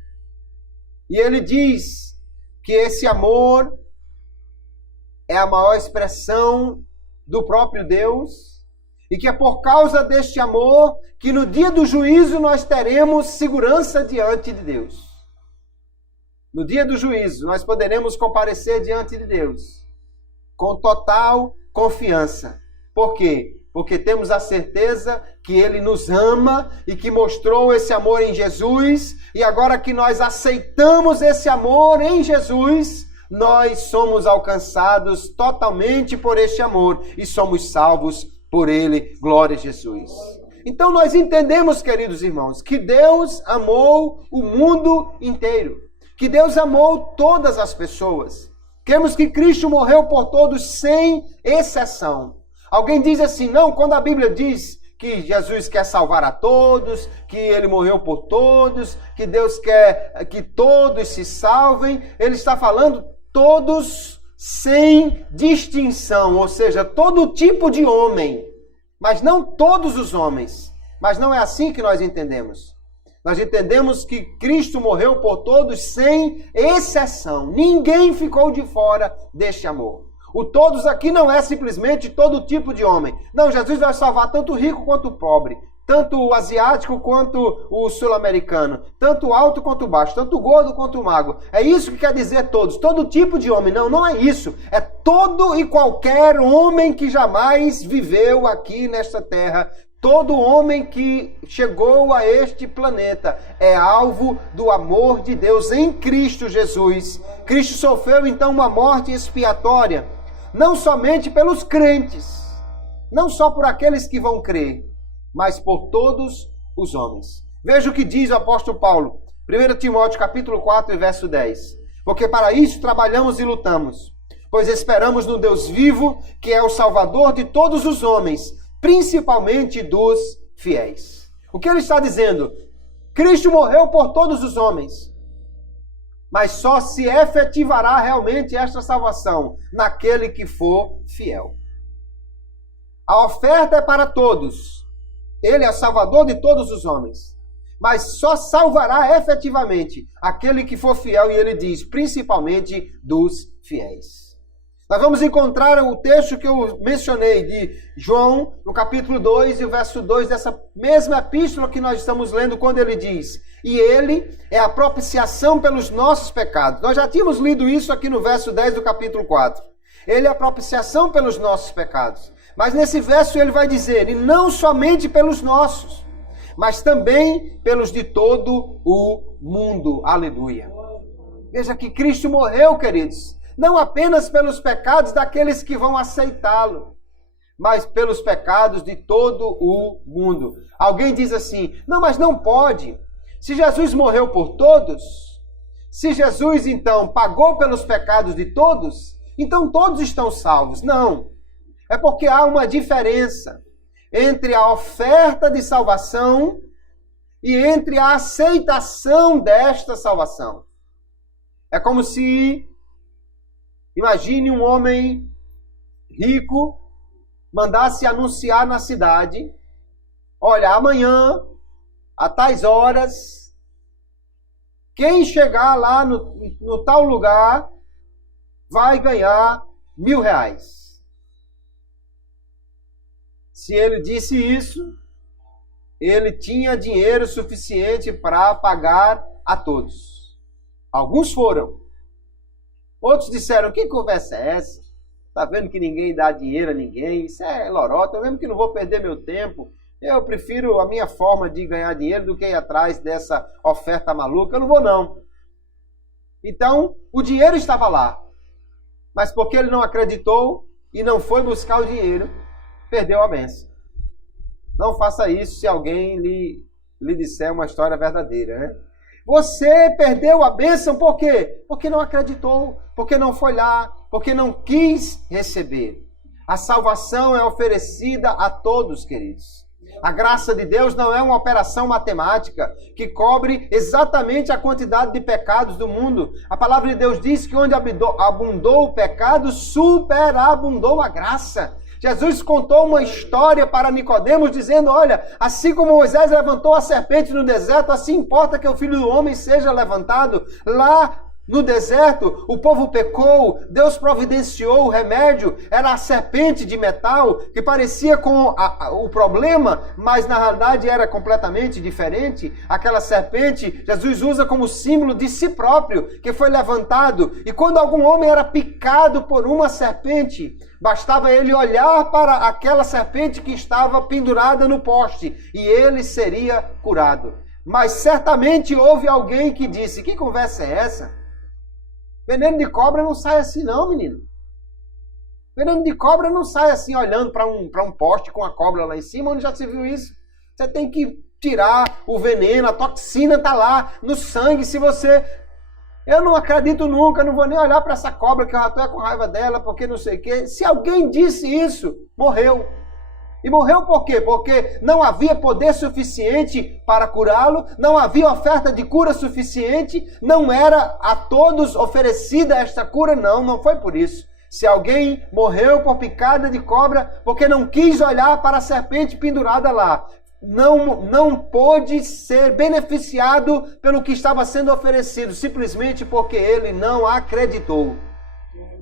E ele diz que esse amor é a maior expressão do próprio Deus e que é por causa deste amor que no dia do juízo nós teremos segurança diante de Deus. No dia do juízo nós poderemos comparecer diante de Deus com total confiança. Por quê? Porque temos a certeza que Ele nos ama e que mostrou esse amor em Jesus. E agora que nós aceitamos esse amor em Jesus, nós somos alcançados totalmente por este amor e somos salvos por Ele. Glória a Jesus. Então nós entendemos, queridos irmãos, que Deus amou o mundo inteiro. Que Deus amou todas as pessoas. Cremos que Cristo morreu por todos sem exceção. Alguém diz assim, não, quando a Bíblia diz que Jesus quer salvar a todos, que Ele morreu por todos, que Deus quer que todos se salvem, Ele está falando todos sem distinção, ou seja, todo tipo de homem, mas não todos os homens. Mas não é assim que nós entendemos. Nós entendemos que Cristo morreu por todos sem exceção. Ninguém ficou de fora deste amor. O todos aqui não é simplesmente todo tipo de homem. Não, Jesus vai salvar tanto o rico quanto o pobre, tanto o asiático quanto o sul-americano, tanto o alto quanto o baixo, tanto o gordo quanto o magro. É isso que quer dizer todos, todo tipo de homem. Não, não é isso. É todo e qualquer homem que jamais viveu aqui nesta terra. Todo homem que chegou a este planeta é alvo do amor de Deus em Cristo Jesus. Cristo sofreu então uma morte expiatória, não somente pelos crentes, não só por aqueles que vão crer, mas por todos os homens. Veja o que diz o apóstolo Paulo, 1 Timóteo capítulo 4, verso 10. Porque para isso trabalhamos e lutamos, pois esperamos no Deus vivo, que é o Salvador de todos os homens, principalmente dos fiéis. O que ele está dizendo? Cristo morreu por todos os homens, mas só se efetivará realmente esta salvação naquele que for fiel. A oferta é para todos. Ele é o Salvador de todos os homens. Mas só salvará efetivamente aquele que for fiel, e ele diz, principalmente dos fiéis. Nós vamos encontrar o texto que eu mencionei de João, no capítulo 2 e o verso 2 dessa mesma epístola que nós estamos lendo, quando ele diz, e ele é a propiciação pelos nossos pecados. Nós já tínhamos lido isso aqui no verso 10 do capítulo 4. Ele é a propiciação pelos nossos pecados. Mas nesse verso ele vai dizer, e não somente pelos nossos, mas também pelos de todo o mundo. Aleluia. Veja que Cristo morreu, queridos, não apenas pelos pecados daqueles que vão aceitá-lo, mas pelos pecados de todo o mundo. Alguém diz assim, não, mas não pode. Se Jesus morreu por todos, se Jesus então pagou pelos pecados de todos, então todos estão salvos. Não. É porque há uma diferença entre a oferta de salvação e entre a aceitação desta salvação. É como se, imagine um homem rico mandasse anunciar na cidade, olha, amanhã, a tais horas, quem chegar lá no tal lugar vai ganhar R$1.000. Se ele disse isso, ele tinha dinheiro suficiente para pagar a todos. Alguns foram. Outros disseram, que conversa é essa? Está vendo que ninguém dá dinheiro a ninguém? Isso é lorota, eu mesmo que não vou perder meu tempo. Eu prefiro a minha forma de ganhar dinheiro do que ir atrás dessa oferta maluca. Eu não vou não. Então, o dinheiro estava lá. Mas porque ele não acreditou e não foi buscar o dinheiro, perdeu a bênção. Não faça isso se alguém lhe disser uma história verdadeira, né? Você perdeu a bênção por quê? Porque não acreditou, porque não foi lá, porque não quis receber. A salvação é oferecida a todos, queridos. A graça de Deus não é uma operação matemática que cobre exatamente a quantidade de pecados do mundo. A palavra de Deus diz que onde abundou o pecado, superabundou a graça. Jesus contou uma história para Nicodemos dizendo, olha, assim como Moisés levantou a serpente no deserto, assim importa que o Filho do Homem seja levantado. Lá no deserto, o povo pecou, Deus providenciou o remédio, era a serpente de metal, que parecia com o problema, mas na realidade era completamente diferente. Aquela serpente, Jesus usa como símbolo de si próprio, que foi levantado. E quando algum homem era picado por uma serpente, bastava ele olhar para aquela serpente que estava pendurada no poste, e ele seria curado. Mas certamente houve alguém que disse, que conversa é essa? Veneno de cobra não sai assim não, menino. Veneno de cobra não sai assim olhando para um poste com a cobra lá em cima. Onde já se viu isso? Você tem que tirar o veneno, a toxina está lá no sangue. Se você... Eu não acredito nunca, não vou nem olhar para essa cobra que eu já estou com raiva dela, porque não sei o quê. Se alguém disse isso, morreu. E morreu por quê? Porque não havia poder suficiente para curá-lo, não havia oferta de cura suficiente, não era a todos oferecida esta cura, não foi por isso. Se alguém morreu por picada de cobra, porque não quis olhar para a serpente pendurada lá, não pôde ser beneficiado pelo que estava sendo oferecido, simplesmente porque ele não acreditou,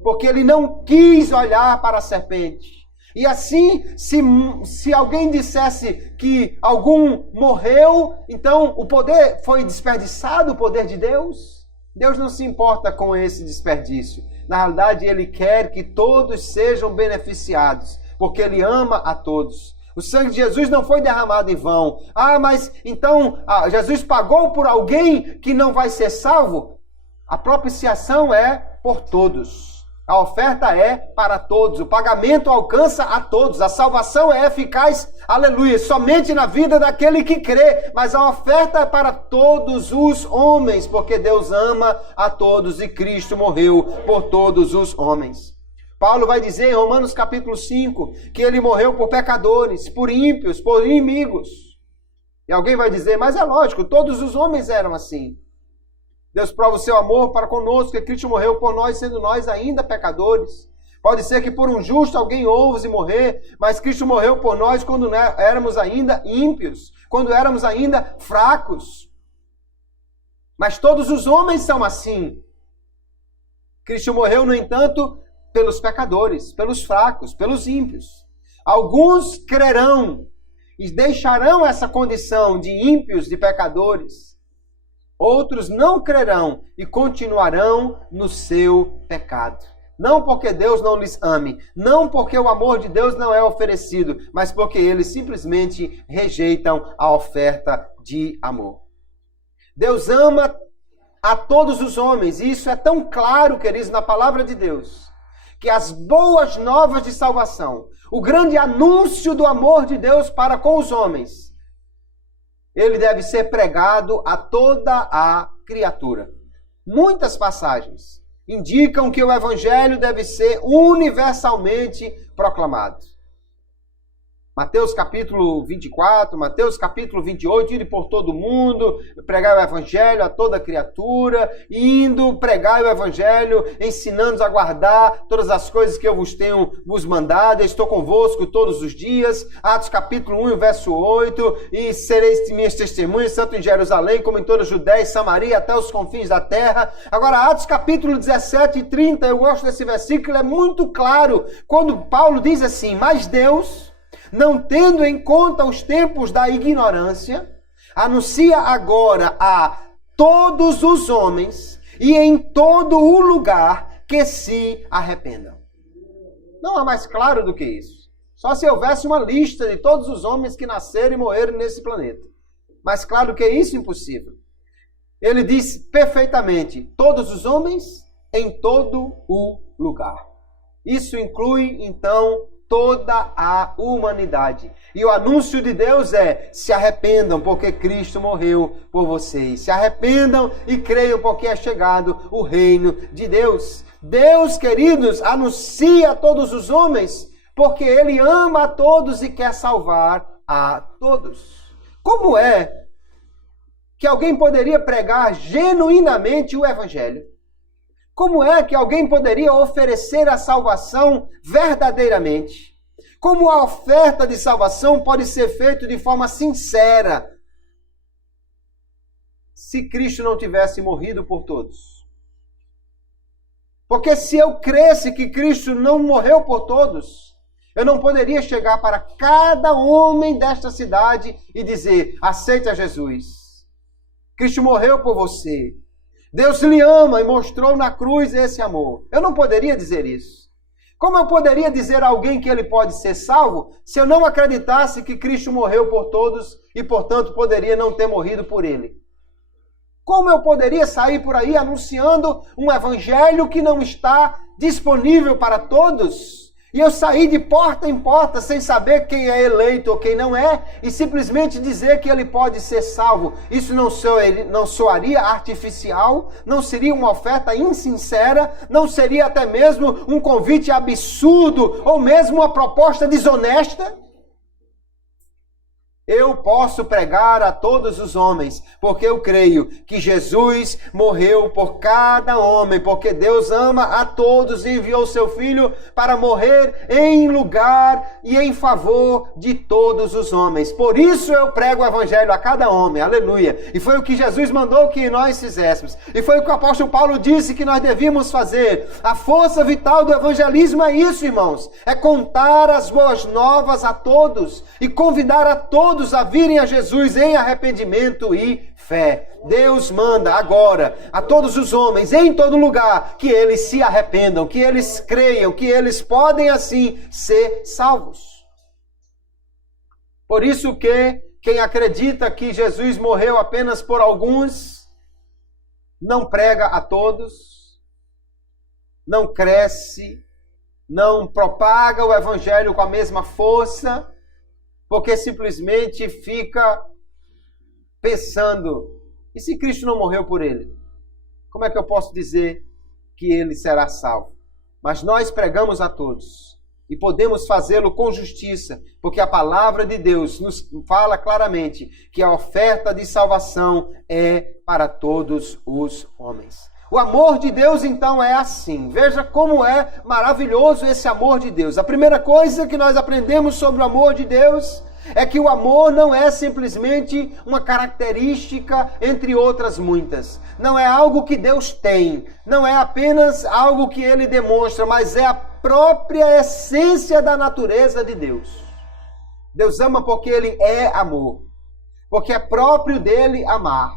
porque ele não quis olhar para a serpente. E assim, se alguém dissesse que algum morreu, então o poder foi desperdiçado, o poder de Deus? Deus não se importa com esse desperdício. Na realidade, Ele quer que todos sejam beneficiados, porque Ele ama a todos. O sangue de Jesus não foi derramado em vão. Mas então Jesus pagou por alguém que não vai ser salvo? A propiciação é por todos. A oferta é para todos, o pagamento alcança a todos, a salvação é eficaz, aleluia, somente na vida daquele que crê, mas a oferta é para todos os homens, porque Deus ama a todos e Cristo morreu por todos os homens. Paulo vai dizer em Romanos capítulo 5, que ele morreu por pecadores, por ímpios, por inimigos. E alguém vai dizer, mas é lógico, todos os homens eram assim. Deus prova o seu amor para conosco, que Cristo morreu por nós, sendo nós ainda pecadores. Pode ser que por um justo alguém ouse morrer, mas Cristo morreu por nós quando éramos ainda ímpios, quando éramos ainda fracos. Mas todos os homens são assim. Cristo morreu, no entanto, pelos pecadores, pelos fracos, pelos ímpios. Alguns crerão e deixarão essa condição de ímpios, de pecadores. Outros não crerão e continuarão no seu pecado. Não porque Deus não lhes ame, não porque o amor de Deus não é oferecido, mas porque eles simplesmente rejeitam a oferta de amor. Deus ama a todos os homens, e isso é tão claro, queridos, na palavra de Deus, que as boas novas de salvação, o grande anúncio do amor de Deus para com os homens, ele deve ser pregado a toda a criatura. Muitas passagens indicam que o evangelho deve ser universalmente proclamado. Mateus capítulo 24, Mateus capítulo 28, indo por todo mundo, pregar o evangelho a toda criatura, indo pregar o evangelho, ensinando-os a guardar todas as coisas que eu vos mandado, eu estou convosco todos os dias. Atos capítulo 1, verso 8, e sereis minhas testemunhas, tanto em Jerusalém como em toda a Judéia e Samaria, até os confins da terra. Agora, Atos capítulo 17 e 30, eu gosto desse versículo, é muito claro, quando Paulo diz assim, mas Deus, não tendo em conta os tempos da ignorância, anuncia agora a todos os homens e em todo o lugar que se arrependam. Não há mais claro do que isso. Só se houvesse uma lista de todos os homens que nasceram e morreram nesse planeta. Mais claro que isso, impossível. Ele diz perfeitamente, todos os homens em todo o lugar. Isso inclui, então, toda a humanidade. E o anúncio de Deus é, se arrependam porque Cristo morreu por vocês. Se arrependam e creiam porque é chegado o reino de Deus. Deus, queridos, anuncia a todos os homens porque Ele ama a todos e quer salvar a todos. Como é que alguém poderia pregar genuinamente o evangelho? Como é que alguém poderia oferecer a salvação verdadeiramente? Como a oferta de salvação pode ser feita de forma sincera se Cristo não tivesse morrido por todos? Porque se eu cresse que Cristo não morreu por todos, eu não poderia chegar para cada homem desta cidade e dizer, aceita Jesus. Cristo morreu por você. Deus lhe ama e mostrou na cruz esse amor. Eu não poderia dizer isso. Como eu poderia dizer a alguém que ele pode ser salvo se eu não acreditasse que Cristo morreu por todos e, portanto, poderia não ter morrido por ele? Como eu poderia sair por aí anunciando um evangelho que não está disponível para todos? E eu sair de porta em porta sem saber quem é eleito ou quem não é, e simplesmente dizer que ele pode ser salvo. Isso não soaria artificial, não seria uma oferta insincera, não seria até mesmo um convite absurdo ou mesmo uma proposta desonesta? Eu posso pregar a todos os homens, porque eu creio que Jesus morreu por cada homem, porque Deus ama a todos e enviou seu Filho para morrer em lugar e em favor de todos os homens. Por isso eu prego o evangelho a cada homem, aleluia. E foi o que Jesus mandou que nós fizéssemos. E foi o que o apóstolo Paulo disse que nós devíamos fazer. A força vital do evangelismo é isso, irmãos. É contar as boas novas a todos e convidar a todos a virem a Jesus em arrependimento e fé. Deus manda agora a todos os homens em todo lugar que eles se arrependam, que eles creiam, que eles podem assim ser salvos. Por isso que quem acredita que Jesus morreu apenas por alguns, não prega a todos, não cresce, não propaga o evangelho com a mesma força, porque simplesmente fica pensando, e se Cristo não morreu por ele? Como é que eu posso dizer que ele será salvo? Mas nós pregamos a todos. E podemos fazê-lo com justiça, porque a palavra de Deus nos fala claramente que a oferta de salvação é para todos os homens. O amor de Deus, então, é assim. Veja como é maravilhoso esse amor de Deus. A primeira coisa que nós aprendemos sobre o amor de Deus é que o amor não é simplesmente uma característica entre outras muitas. Não é algo que Deus tem, não é apenas algo que ele demonstra, mas é a própria essência da natureza de Deus. Deus ama porque ele é amor, porque é próprio dele amar,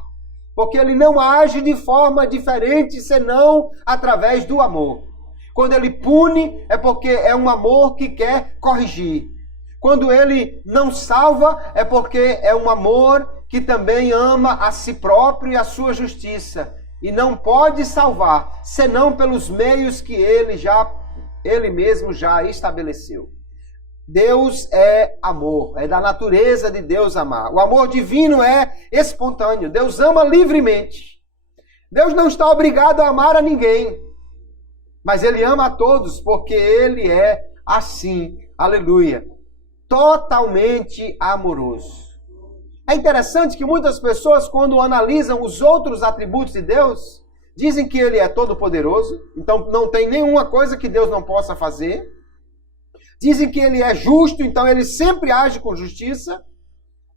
porque ele não age de forma diferente senão através do amor. Quando ele pune, é porque é um amor que quer corrigir. Quando ele não salva, é porque é um amor que também ama a si próprio e a sua justiça. E não pode salvar, senão pelos meios que ele mesmo já estabeleceu. Deus é amor, é da natureza de Deus amar. O amor divino é espontâneo, Deus ama livremente. Deus não está obrigado a amar a ninguém, mas ele ama a todos, porque ele é assim, aleluia, totalmente amoroso. É interessante que muitas pessoas, quando analisam os outros atributos de Deus, dizem que ele é todo-poderoso, então não tem nenhuma coisa que Deus não possa fazer. Dizem que ele é justo, então ele sempre age com justiça.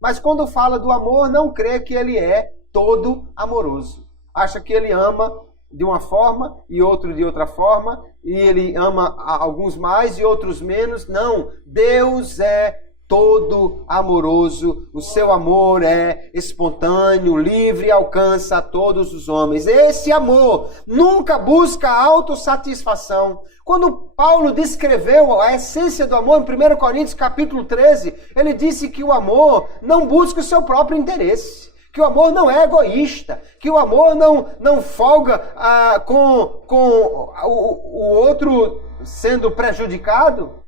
Mas quando fala do amor, não crê que ele é todo amoroso. Acha que ele ama de uma forma e outro de outra forma, e ele ama alguns mais e outros menos. Não, Deus é todo amoroso, o seu amor é espontâneo, livre e alcança a todos os homens. Esse amor nunca busca autossatisfação. Quando Paulo descreveu a essência do amor em 1 Coríntios capítulo 13, ele disse que o amor não busca o seu próprio interesse, que o amor não é egoísta, que o amor não folga com o outro sendo prejudicado.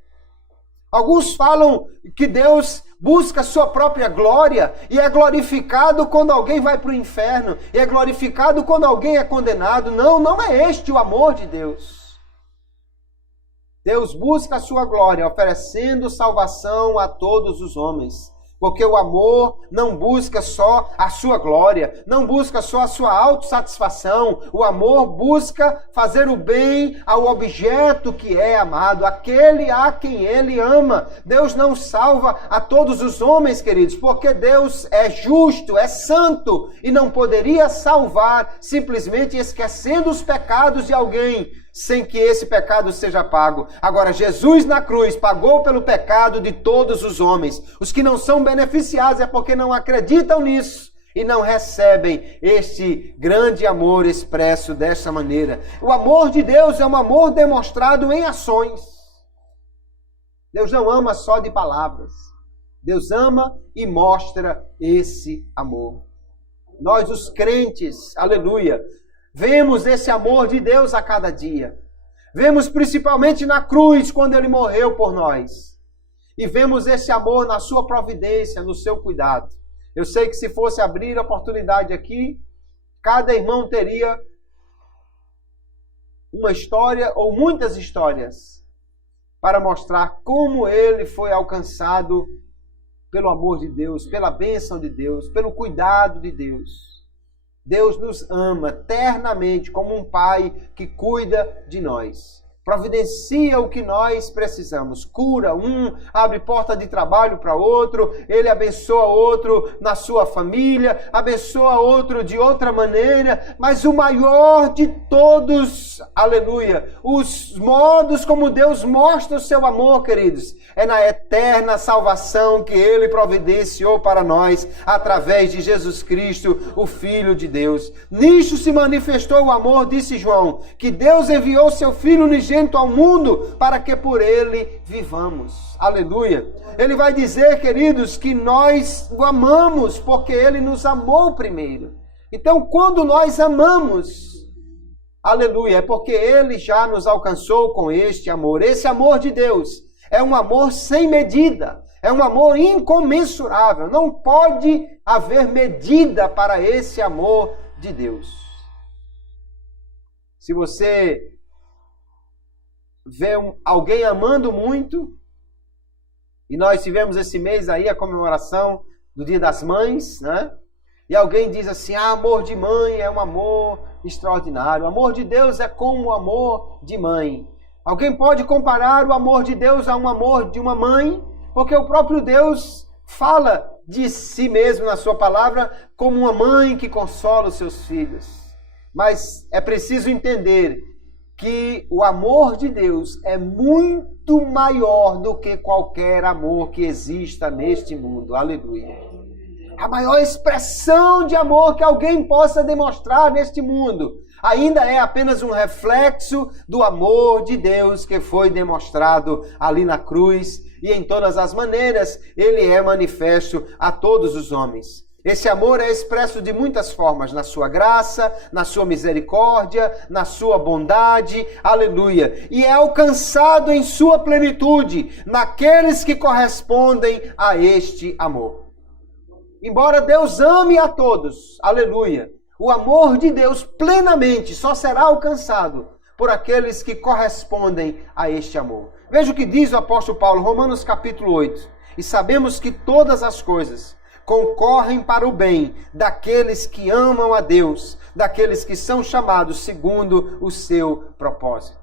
Alguns falam que Deus busca a sua própria glória e é glorificado quando alguém vai para o inferno, e é glorificado quando alguém é condenado. Não, não é este o amor de Deus. Deus busca a sua glória, oferecendo salvação a todos os homens. Porque o amor não busca só a sua glória, não busca só a sua autossatisfação. O amor busca fazer o bem ao objeto que é amado, aquele a quem ele ama. Deus não salva a todos os homens, queridos, porque Deus é justo, é santo e não poderia salvar simplesmente esquecendo os pecados de alguém, sem que esse pecado seja pago. Agora, Jesus na cruz pagou pelo pecado de todos os homens. Os que não são beneficiados é porque não acreditam nisso e não recebem este grande amor expresso dessa maneira. O amor de Deus é um amor demonstrado em ações. Deus não ama só de palavras. Deus ama e mostra esse amor. Nós, os crentes, aleluia, vemos esse amor de Deus a cada dia. Vemos principalmente na cruz, quando ele morreu por nós. E vemos esse amor na sua providência, no seu cuidado. Eu sei que se fosse abrir a oportunidade aqui, cada irmão teria uma história ou muitas histórias para mostrar como ele foi alcançado pelo amor de Deus, pela bênção de Deus, pelo cuidado de Deus. Deus nos ama ternamente como um pai que cuida de nós. Providencia o que nós precisamos. Cura um, abre porta de trabalho para outro, ele abençoa outro na sua família, abençoa outro de outra maneira, mas o maior de todos, aleluia, os modos como Deus mostra o seu amor, queridos, é na eterna salvação que ele providenciou para nós através de Jesus Cristo, o Filho de Deus. Nisto se manifestou o amor, disse João, que Deus enviou seu Filho unigênito ao mundo para que por ele vivamos. Aleluia. Ele vai dizer, queridos, que nós o amamos porque ele nos amou primeiro. Então, quando nós amamos, aleluia, é porque Ele já nos alcançou com este amor. Esse amor de Deus é um amor sem medida, é um amor incomensurável. Não pode haver medida para esse amor de Deus. Se você vê alguém amando muito, e nós tivemos esse mês aí a comemoração do Dia das Mães, né? E alguém diz assim, amor de mãe é um amor extraordinário. O amor de Deus é como o amor de mãe. Alguém pode comparar o amor de Deus a um amor de uma mãe? Porque o próprio Deus fala de si mesmo na sua palavra como uma mãe que consola os seus filhos. Mas é preciso entender que o amor de Deus é muito maior do que qualquer amor que exista neste mundo. Aleluia. A maior expressão de amor que alguém possa demonstrar neste mundo ainda é apenas um reflexo do amor de Deus que foi demonstrado ali na cruz, e em todas as maneiras ele é manifesto a todos os homens. Esse amor é expresso de muitas formas, na sua graça, na sua misericórdia, na sua bondade, aleluia. E é alcançado em sua plenitude naqueles que correspondem a este amor. Embora Deus ame a todos, aleluia, o amor de Deus plenamente só será alcançado por aqueles que correspondem a este amor. Veja o que diz o apóstolo Paulo, Romanos capítulo 8. E sabemos que todas as coisas concorrem para o bem daqueles que amam a Deus, daqueles que são chamados segundo o seu propósito.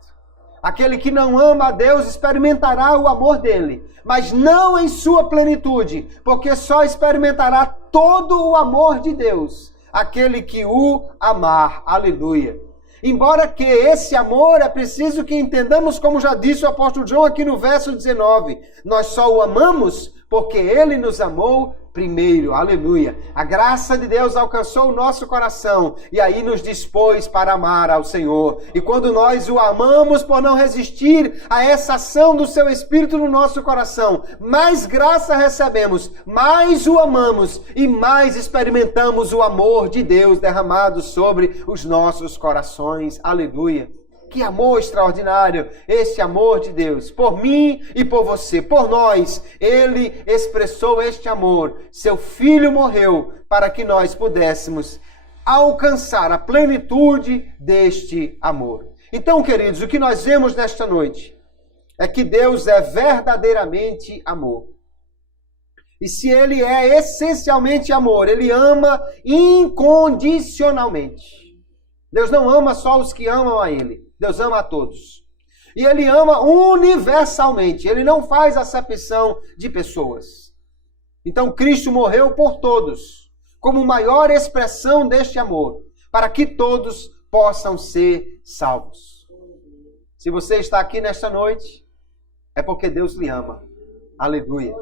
Aquele que não ama a Deus experimentará o amor dele, mas não em sua plenitude, porque só experimentará todo o amor de Deus, aquele que o amar. Aleluia. Embora que esse amor é preciso que entendamos, como já disse o apóstolo João aqui no verso 19, nós só o amamos porque ele nos amou primeiro. Aleluia. A graça de Deus alcançou o nosso coração e aí nos dispôs para amar ao Senhor. E quando nós o amamos por não resistir a essa ação do seu Espírito no nosso coração, mais graça recebemos, mais o amamos e mais experimentamos o amor de Deus derramado sobre os nossos corações. Aleluia. Que amor extraordinário, esse amor de Deus, por mim e por você, por nós. Ele expressou este amor. Seu Filho morreu para que nós pudéssemos alcançar a plenitude deste amor. Então, queridos, o que nós vemos nesta noite é que Deus é verdadeiramente amor. E se Ele é essencialmente amor, Ele ama incondicionalmente. Deus não ama só os que amam a Ele. Deus ama a todos. E Ele ama universalmente. Ele não faz acepção de pessoas. Então Cristo morreu por todos, como maior expressão deste amor, para que todos possam ser salvos. Se você está aqui nesta noite, é porque Deus lhe ama. Aleluia.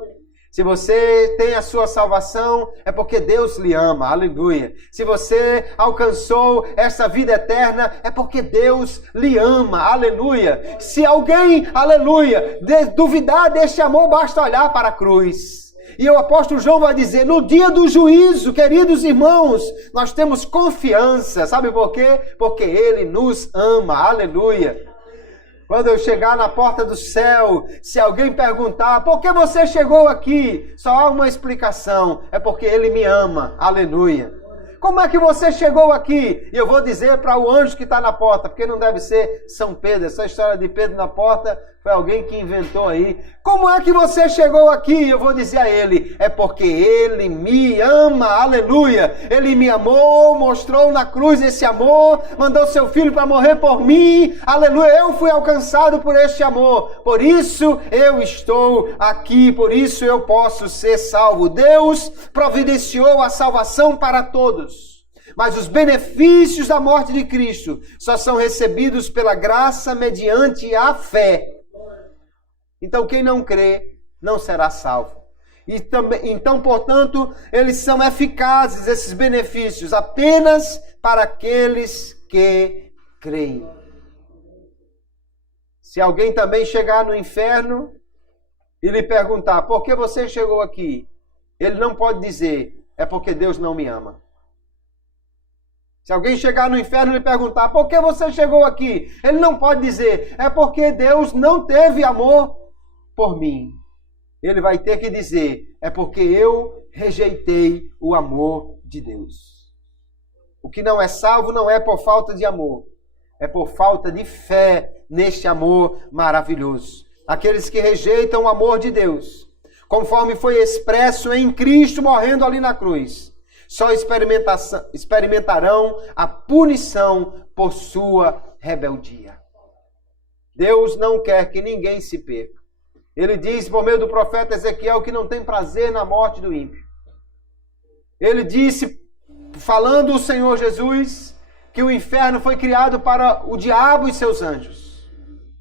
Se você tem a sua salvação, é porque Deus lhe ama. Aleluia. Se você alcançou essa vida eterna, é porque Deus lhe ama. Aleluia. Se alguém, aleluia, duvidar deste amor, basta olhar para a cruz. E o apóstolo João vai dizer, no dia do juízo, queridos irmãos, nós temos confiança. Sabe por quê? Porque Ele nos ama. Aleluia. Quando eu chegar na porta do céu, se alguém perguntar, por que você chegou aqui? Só há uma explicação, é porque Ele me ama. Aleluia. Como é que você chegou aqui? E eu vou dizer para o anjo que está na porta, porque não deve ser São Pedro. Essa história de Pedro na porta foi alguém que inventou aí. Como é que você chegou aqui? Eu vou dizer a ele, é porque Ele me ama. Aleluia. Ele me amou, mostrou na cruz esse amor, mandou seu Filho para morrer por mim. Aleluia. Eu fui alcançado por este amor. Por isso eu estou aqui, por isso eu posso ser salvo. Deus providenciou a salvação para todos. Mas os benefícios da morte de Cristo só são recebidos pela graça mediante a fé. Então quem não crê não será salvo. E também, então, portanto, eles são eficazes, esses benefícios, apenas para aqueles que creem. Se alguém também chegar no inferno e lhe perguntar, por que você chegou aqui? Ele não pode dizer, é porque Deus não me ama. Se alguém chegar no inferno e lhe perguntar, por que você chegou aqui? Ele não pode dizer, é porque Deus não teve amor por mim. Ele vai ter que dizer, é porque eu rejeitei o amor de Deus. O que não é salvo não é por falta de amor, é por falta de fé neste amor maravilhoso. Aqueles que rejeitam o amor de Deus, conforme foi expresso em Cristo morrendo ali na cruz, só experimentarão a punição por sua rebeldia. Deus não quer que ninguém se perca. Ele diz por meio do profeta Ezequiel que não tem prazer na morte do ímpio. Ele disse, falando o Senhor Jesus, que o inferno foi criado para o diabo e seus anjos.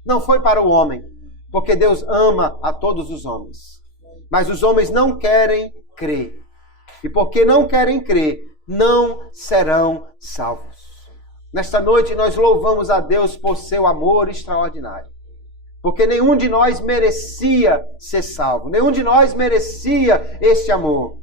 Não foi para o homem, porque Deus ama a todos os homens. Mas os homens não querem crer. E porque não querem crer, não serão salvos. Nesta noite nós louvamos a Deus por seu amor extraordinário. Porque nenhum de nós merecia ser salvo. Nenhum de nós merecia este amor.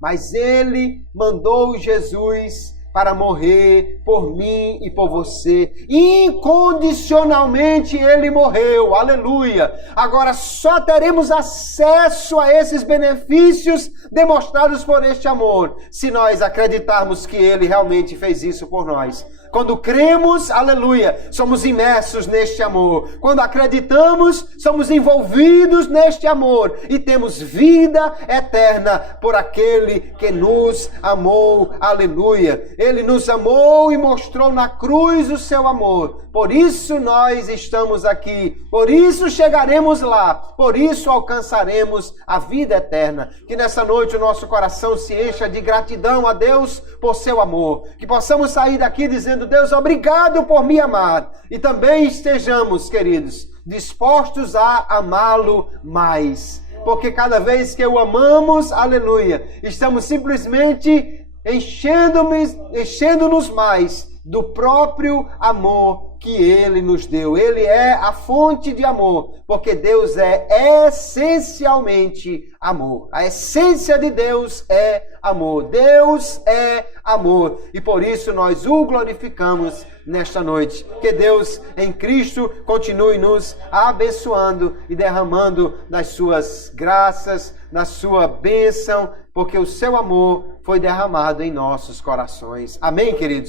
Mas Ele mandou Jesus para morrer por mim e por você. Incondicionalmente Ele morreu. Aleluia! Agora só teremos acesso a esses benefícios demonstrados por este amor, se nós acreditarmos que Ele realmente fez isso por nós. Quando cremos, aleluia, somos imersos neste amor. Quando acreditamos, somos envolvidos neste amor e temos vida eterna por aquele que nos amou, aleluia. Ele nos amou e mostrou na cruz o seu amor. Por isso nós estamos aqui, por isso chegaremos lá, por isso alcançaremos a vida eterna. Que nessa noite o nosso coração se encha de gratidão a Deus por seu amor. Que possamos sair daqui dizendo, Deus, obrigado por me amar. E também estejamos, queridos, dispostos a amá-lo mais. Porque cada vez que o amamos, aleluia, estamos simplesmente enchendo-nos mais do próprio amor que Ele nos deu. Ele é a fonte de amor, porque Deus é essencialmente amor. A essência de Deus é amor. Deus é amor. E por isso nós o glorificamos nesta noite. Que Deus em Cristo continue nos abençoando e derramando das suas graças, na sua bênção, porque o seu amor foi derramado em nossos corações. Amém, queridos?